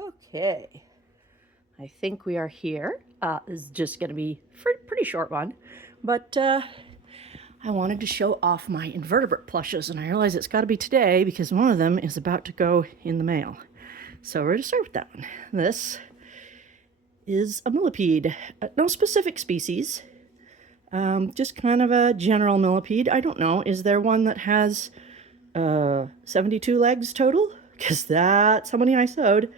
Okay, I think we are here. This is just going to be a pretty short one, but I wanted to show off my invertebrate plushes, and I realize it's got to be today because one of them is about to go in the mail. So we're going to start with that one. This is a millipede, no specific species, just kind of a general millipede. I don't know, is there one that has 72 legs total? Because that's how many I sewed.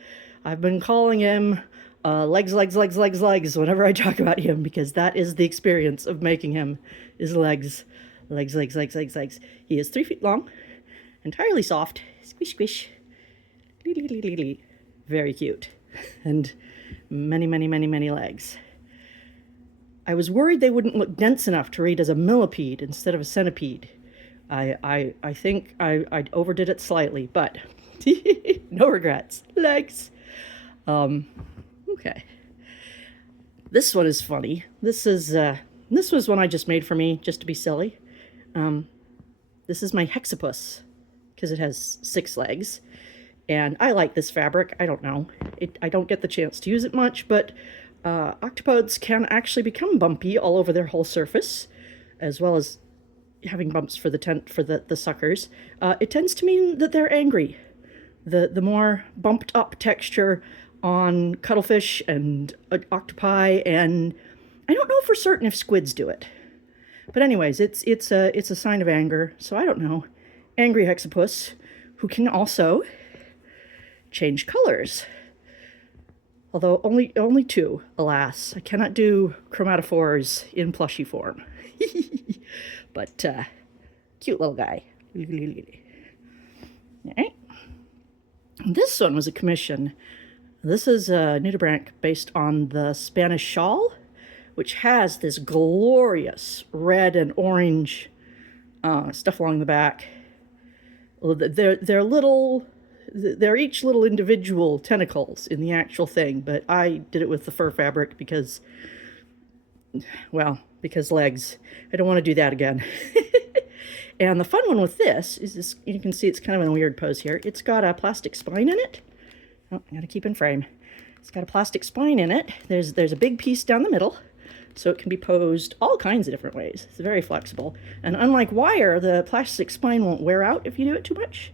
I've been calling him legs whenever I talk about him, because that is the experience of making him, is legs. He is 3 feet long, entirely soft, squish squish, very cute, and many legs. I was worried they wouldn't look dense enough to read as a millipede instead of a centipede. I think I overdid it slightly, but no regrets. Legs. Okay. This one is funny. This was one I just made for me just to be silly. This is my hexapus because it has 6 legs, and I like this fabric. I don't know. I don't get the chance to use it much, but octopodes can actually become bumpy all over their whole surface, as well as having bumps for the suckers. It tends to mean that they're angry. The more bumped up texture on cuttlefish and octopi, and I don't know for certain if squids do it. But anyways, it's a sign of anger. So I don't know. Angry hexapus, who can also change colors. Although only 2, alas. I cannot do chromatophores in plushy form. But cute little guy. All right. This one was a commission. This is a nudibranch based on the Spanish shawl, which has this glorious red and orange stuff along the back. They're each little individual tentacles in the actual thing, but I did it with the fur fabric because legs. I don't want to do that again. And the fun one with this is this, you can see it's kind of in a weird pose here. It's got a plastic spine in it. Oh, I gotta keep in frame. It's got a plastic spine in it. There's a big piece down the middle, so it can be posed all kinds of different ways. It's very flexible. And unlike wire, the plastic spine won't wear out if you do it too much.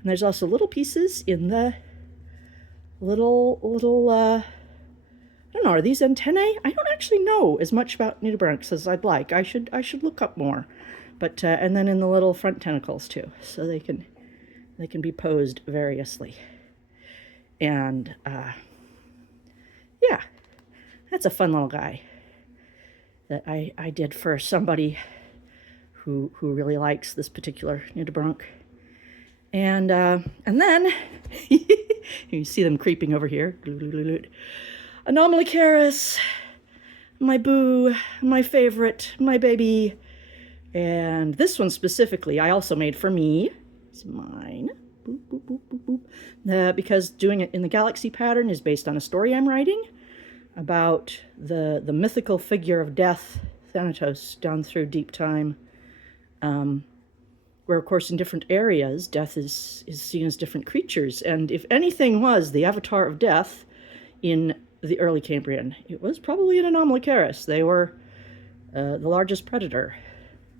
And there's also little pieces in the little I don't know, are these antennae? I don't actually know as much about nudibranchs as I'd like. I should look up more. But and then in the little front tentacles too, so they can be posed variously. And yeah, that's a fun little guy that I did for somebody who really likes this particular nudibranch. And then you see them creeping over here. Anomalocaris, my boo, my favorite, my baby. And this one specifically, I also made for me. It's mine. Boop, boop, boop, boop, boop. Because doing it in the galaxy pattern is based on a story I'm writing about the mythical figure of death, Thanatos, down through deep time. Where, of course, in different areas, death is seen as different creatures. And if anything was the avatar of death in the early Cambrian, it was probably an Anomalocaris. They were the largest predator.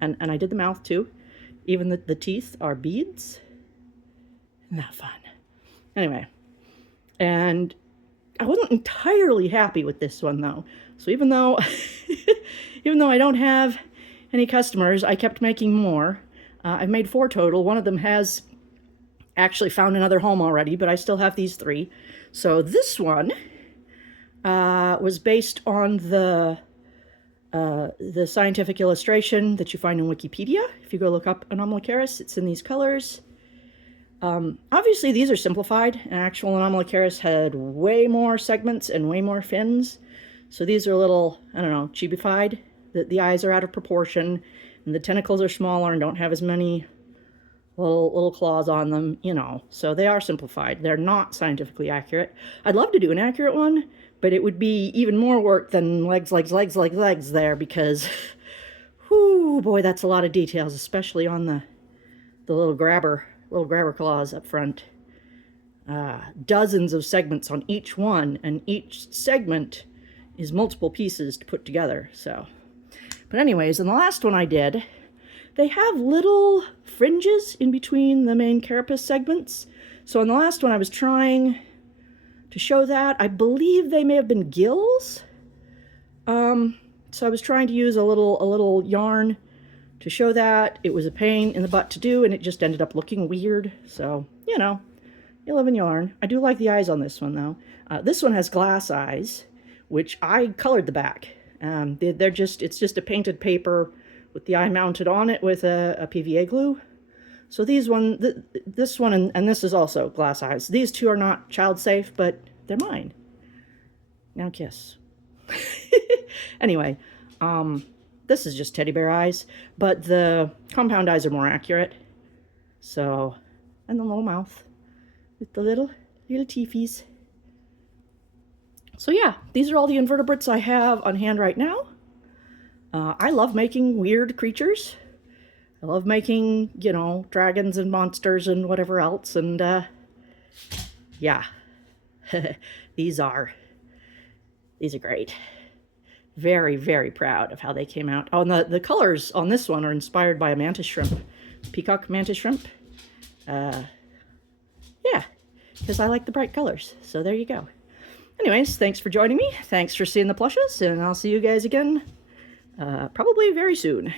And I did the mouth too. Even the teeth are beads. Isn't that fun? Anyway, and I wasn't entirely happy with this one though. So even though I don't have any customers, I kept making more. I've made 4 total. One of them has actually found another home already, but I still have these 3. So this one was based on the scientific illustration that you find in Wikipedia. If you go look up Anomalocaris, it's in these colors. Obviously, these are simplified. An actual Anomalocaris had way more segments and way more fins. So these are a little, I don't know, chibified. The eyes are out of proportion, and the tentacles are smaller and don't have as many little claws on them, you know. So they are simplified. They're not scientifically accurate. I'd love to do an accurate one, but it would be even more work than legs there, because, whoo, boy, that's a lot of details, especially on the little grabber claws up front. dozens of segments on each one, and each segment is multiple pieces to put together. So, but anyways, in the last one I did, they have little fringes in between the main carapace segments. So in the last one I was trying to show that. I believe they may have been gills. So I was trying to use a little yarn to show that. It was a pain in the butt to do, and it just ended up looking weird. So, you know, you live and you learn. I do like the eyes on this one, though. This one has glass eyes, which I colored the back. It's just a painted paper with the eye mounted on it with a PVA glue. So this one and this is also glass eyes. These two are not child safe, but they're mine. Now kiss. Anyway, this is just teddy bear eyes, but the compound eyes are more accurate. So, and the little mouth with the little teethies. So yeah, these are all the invertebrates I have on hand right now. I love making weird creatures. I love making, you know, dragons and monsters and whatever else. And yeah, these are great. Very, very proud of how they came out. Oh, and the colors on this one are inspired by a mantis shrimp, peacock mantis shrimp. Yeah, because I like the bright colors. So there you go. Anyways, thanks for joining me. Thanks for seeing the plushes, and I'll see you guys again probably very soon.